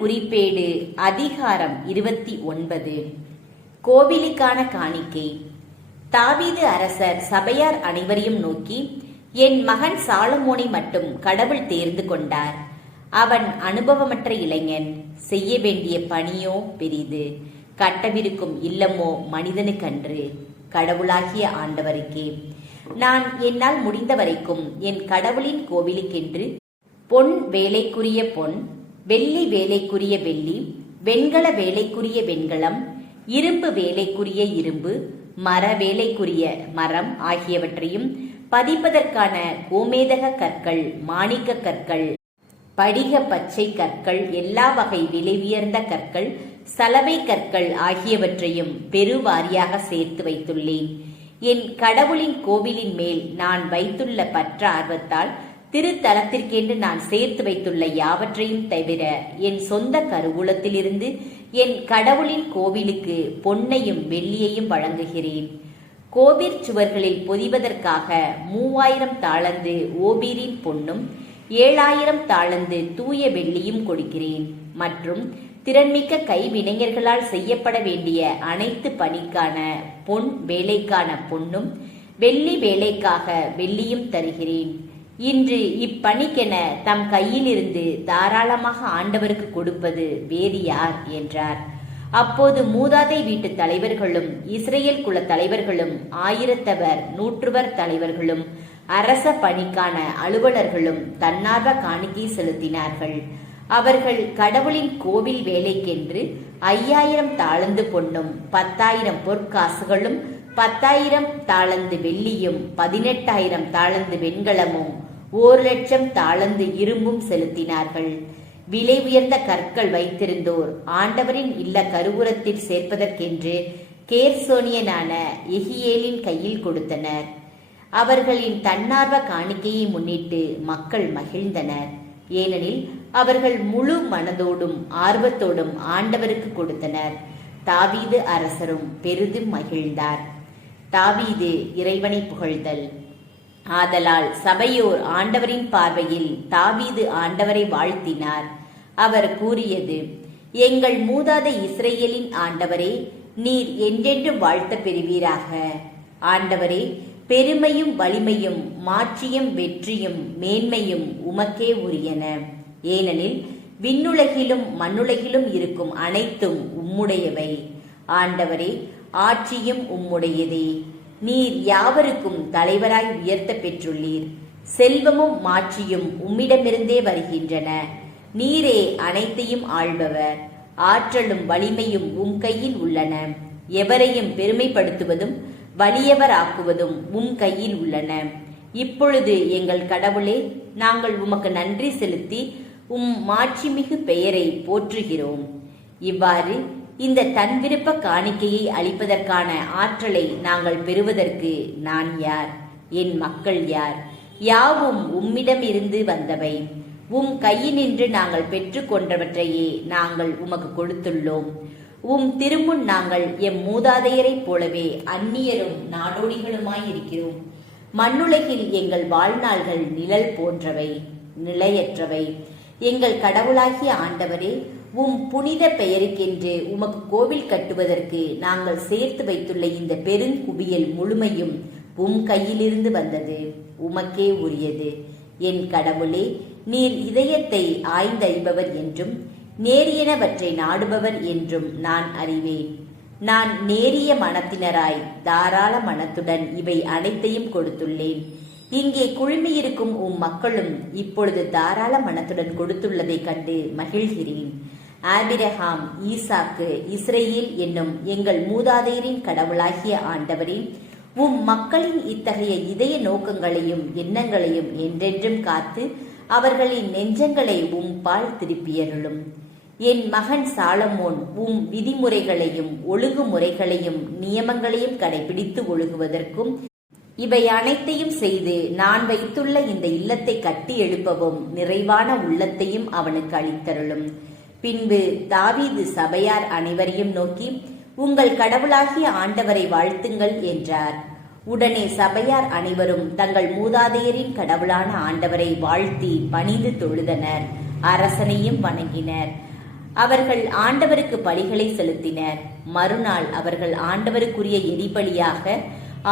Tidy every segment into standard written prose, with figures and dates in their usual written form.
குறிப்பேடு அதிகாரம் 29. கோவிலுக்கான காணிக்கை. தாவீது அரசர் சபையார் அனைவரையும் நோக்கி, என் மகன் சாலமோனை மட்டும் கடவுள் தேர்ந்து கொண்டார். அவன் அனுபவமற்ற இளைஞன். செய்ய வேண்டிய பணியோ பெரிது. கட்டவிருக்கும் இல்லமோ மனிதனுக்கன்று, கடவுளாகிய ஆண்டவருக்கே. நான் என்னால் முடிந்த வரைக்கும் என் கடவுளின் கோவிலுக்கென்று பொன் வேலைக்குரிய பொன், வெள்ளி வேலைக்குரிய வெள்ளி, வெண்கல வேலைக்குரிய வெண்கலம், இரும்பு வேலைக்குரிய இரும்பு, மர வேலைக்குரிய மரம் ஆகியவற்றையும் பதிப்பதற்கான கோமேதக கற்கள், மாணிக்க கற்கள், படிக பச்சை கற்கள், எல்லா வகை விலை உயர்ந்த கற்கள், சலவை கற்கள் ஆகியவற்றையும் பெருவாரியாக சேர்த்து வைத்துள்ளேன். என் கடவுளின் கோவிலின் மேல் நான் வைத்துள்ள பற்ற ஆர்வத்தால் திருத்தலத்திற்கென்று நான் சேர்த்து வைத்துள்ள யாவற்றையும் தவிர என் சொந்த கருவூலத்திலிருந்து என் கடவுளின் கோவிலுக்கு பொன்னையும் வெள்ளியையும் வழங்குகிறேன். கோவில் சுவர்களில் பொதிவதற்காக 3000 தாளந்து ஓபீரின் பொன்னும் 7000 தாளந்து தூய வெள்ளியும் கொடுக்கிறேன். மற்றும் திறன்மிக்க கைவினைஞர்களால் செய்யப்பட வேண்டிய அனைத்து பணிக்கான பொன் வேலைக்கான பொன்னும் வெள்ளி வேலைக்காக வெள்ளியும் தருகிறேன். இன்று இப்பணிக்கென தம் கையிலிருந்து தாராளமாக ஆண்டவருக்கு கொடுப்பது வேறு யார் என்றார். அப்போது மூதாதை வீட்டு தலைவர்களும் இஸ்ரேல் குல தலைவர்களும் 1000 நூற்றுவர் தலைவர்களும் அரச பணிக்கான அலுவலர்களும் தன்னார்வ காணிக்கை செலுத்தினார்கள். அவர்கள் கடவுளின் கோவில் வேலைக்கென்று 5000 தாளந்து பொன்னும் 10,000 பொற்காசுகளும் 10,000 தாளந்து வெள்ளியும் 18,000 தாளந்து வெண்கலமும் 1,00,000 தாளந்து இரும்பும் செலுத்தினார்கள். விலை உயர்ந்த கற்கள் வைத்திருந்தோர் ஆண்டவரின் இல்ல கருவூலத்தில் சேர்ப்பதற்கென்று கேர்சோனியனான எகியேலின் கையில் கொடுத்தனர். அவர்களின் தன்னார்வ காணிக்கையை முன்னிட்டு மக்கள் மகிழ்ந்தனர். ஏனெனில் அவர்கள் முழு மனதோடும் ஆர்வத்தோடும் ஆண்டவருக்கு கொடுத்தனர். தாவீது அரசரும் பெரிதும் மகிழ்ந்தார். தாவீது இறைவனை புகழ்தல். ஆதலால் சபையோர் ஆண்டவரின் பார்வையில் தாவீது ஆண்டவரை வாழ்த்தினார். அவர் கூறியது, எங்கள் மூதாதை இஸ்ரேலின் ஆண்டவரே, நீர் என்றென்றும் வாழ்த்த பெறுவீராக. ஆண்டவரே, பெருமையும் வலிமையும் மாட்சியும் வெற்றியும் மேன்மையும் உமக்கே உரியன. ஏனெனில் விண்ணுலகிலும் மண்ணுலகிலும் இருக்கும் அனைத்தும் உம்முடையவை. ஆண்டவரே, ஆட்சியும் உம்முடையதே. நீர் யாவருக்கும் தலைவராய் உயர்த்த பெற்றுள்ளீர். செல்வமும் மாட்சியும் உம்மிடமிருந்தே வருகின்றன. நீரே அனைத்தையும் ஆள்பவர். ஆற்றலும் வலிமையும் உம் கையில் உள்ளன. எவரையும் பெருமைப்படுத்துவதும் வலியவர் ஆக்குவதும் உம் கையில் உள்ளன. இப்பொழுது எங்கள் கடவுளே, நாங்கள் உமக்கு நன்றி செலுத்தி உம் மாட்சிமிகு பெயரை போற்றுகிறோம். இவ்வாறு இந்த தன் விருப்ப காணிக்கையை அளிப்பதற்கான ஆற்றலை நாங்கள் பெறுவதற்கு நான் யார், என் மக்கள் யார்? யாவும் உம்மிடமிருந்து வந்தவை. உம் கையினின்று நாங்கள் பெற்று கொண்டவற்றையே நாங்கள் உமக்கு கொடுத்துள்ளோம். உம் திருமுன் நாங்கள் எம் மூதாதையரைப் போலவே அந்நியரும் நாடோடிகளுமாயிருக்கிறோம். மண்ணுலகில் எங்கள் வாழ்நாள்கள் நிழல் போன்றவை, நிலையற்றவை. எங்கள் கடவுளாகிய ஆண்டவரே, உம் புனித பெயருக்கென்று உமக்கு கோவில் கட்டுவதற்கு நாங்கள் சேர்த்து வைத்துள்ள இந்த பெருங்குவியல் முழுமையும் உம் கையிலிருந்து வந்தது, உமக்கே உரியது. என் கடவுளே, நீர் இதயத்தை ஆய்ந்தறிபவர் என்றும் நேரியனவற்றை நாடுபவர் என்றும் நான் அறிவேன். நான் நேரிய மனத்தினராய் தாராள மனத்துடன் இவை அனைத்தையும் கொடுத்துள்ளேன். இங்கே குழுமியிருக்கும் உம் மக்களும் இப்பொழுது தாராள மனத்துடன் கொடுத்துள்ளதை கண்டு மகிழ்கிறேன். ஆபிரகாம், ஈசாக்கு, இஸ்ரேல் என்னும் எங்கள் மூதாதையரின் கடவுளாகிய ஆண்டவரே, உம் மக்களின் இத்தகைய இதய நோக்கங்களையும் எண்ணங்களையும் என்றென்றும் காத்து அவர்களின் நெஞ்சங்களை உம் பால் திருப்பியருளும். என் மகன் சாலமோன் உம் விதிமுறைகளையும் ஒழுங்குமுறைகளையும் நியமங்களையும் கடைபிடித்து ஒழுகுவதற்கும் இவை அனைத்தையும் செய்து நான் வைத்துள்ள இந்த இல்லத்தை கட்டி எழுப்பவும் நிறைவான உள்ளத்தையும் அவனுக்கு அளித்தருளும். பின்பு தாவீது சபையார் அனைவரையும் நோக்கி, உங்கள் கடவுளாகிய ஆண்டவரை வாழ்த்துங்கள் என்றார். உடனே சபையார் அனைவரும் தங்கள் மூதாதையரின் கடவுளான ஆண்டவரை வாழ்த்தி பணிந்து தொழுதனர். அரசனையும் வணங்கினர். அவர்கள் ஆண்டவருக்கு பலிகளை செலுத்தினர். மறுநாள் அவர்கள் ஆண்டவருக்குரிய எரிபலியாக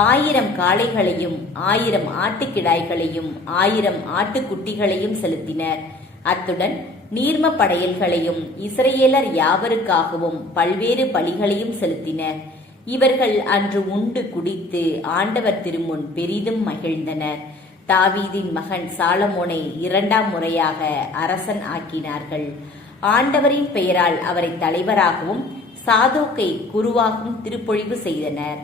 1000 காளைகளையும் 1000 ஆட்டுக்கிடாய்களையும் 1000 ஆட்டுக்குட்டிகளையும் செலுத்தினர். அத்துடன் நீர்ம படையல்களையும் இஸ்ரவேலர் யாவருக்காகவும் பல்வேறு பலிகளையும் செலுத்தினர். இவர்கள் அன்று உண்டு குடித்து ஆண்டவர் திருமுன் பெரிதும் மகிழ்ந்தனர். தாவீதின் மகன் சாலமோனை 2ஆம் முறையாக அரசன் ஆக்கினார்கள். ஆண்டவரின் பெயரால் அவரை தலைவராகவும் சாதோக்கை குருவாகவும் திருப்பொழிவு செய்தனர்.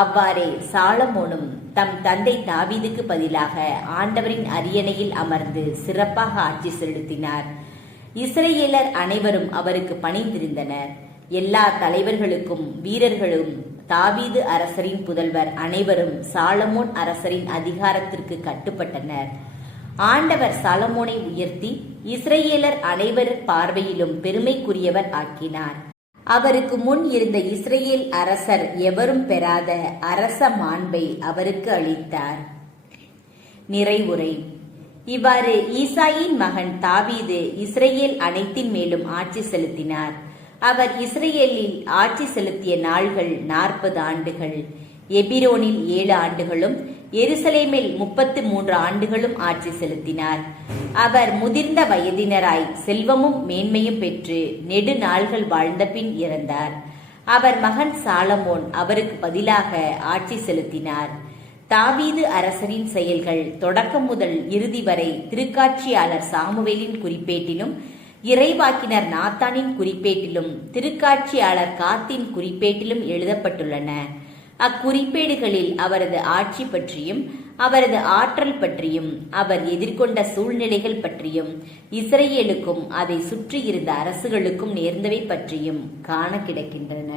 அவ்வாறே சாலமோனும் தம் தந்தை தாவீதுக்கு பதிலாக ஆண்டவரின் அரியணையில் அமர்ந்து சிறப்பாக ஆட்சி செலுத்தினார். இஸ்ரவேலர் அனைவரும் அவருக்கு பணிந்திருந்தனர். எல்லா தலைவர்களுக்கும் வீரர்களும் தாவீது அரசரின் புதல்வர் அனைவரும் சாலமோன் அரசரின் அதிகாரத்திற்கு கட்டுப்பட்டனர். ஆண்டவர் சாலமோனை உயர்த்தி இஸ்ரவேலர் அனைவர் பார்வையிலும் பெருமைக்குரியவர் ஆக்கினார். அவருக்கு முன் இருந்த இஸ்ரவேல் அரசர் எவரும் பெறாத அரச மாண்பை அவருக்கு அளித்தார். நிறைவுரை. இவ்வாறு ஈசாயின் மகன் தாவீது இஸ்ரவேல் அனைத்தின் மேலும் ஆட்சி செலுத்தினார். அவர் இஸ்ரவேலில் ஆட்சி செலுத்திய நாள்கள் 40 ஆண்டுகள். எபிரோனில் 7 ஆண்டுகளும் எருசலேமில் 33 ஆண்டுகளும் ஆட்சி செலுத்தினார். அவர் முதிர்ந்த வயதினராய் செல்வமும் மேன்மையும் பெற்று நெடு நாள்கள் வாழ்ந்த பின் இறந்தார். அவர் மகன் சாலமோன் அவருக்கு பதிலாக ஆட்சி செலுத்தினார். தாவீது அரசரின் செயல்கள் தொடக்கம் முதல் இறுதி வரை திருக்காட்சியாளர் சாமுவேலின் குறிப்பேட்டிலும் இறைவாக்கினர் நாத்தானின் குறிப்பேட்டிலும் திருக்காட்சியாளர் காத்தின் குறிப்பேட்டிலும் எழுதப்பட்டுள்ளன. அக்குறிப்பேடுகளில் அவரது ஆட்சி பற்றியும் அவரது ஆற்றல் பற்றியும் அவர் எதிர்கொண்ட சூழ்நிலைகள் பற்றியும் இஸ்ரவேலுக்கும் அதை சுற்றி இருந்த அரசுகளுக்கும் நேர்ந்தவை பற்றியும் காண கிடைக்கின்றன.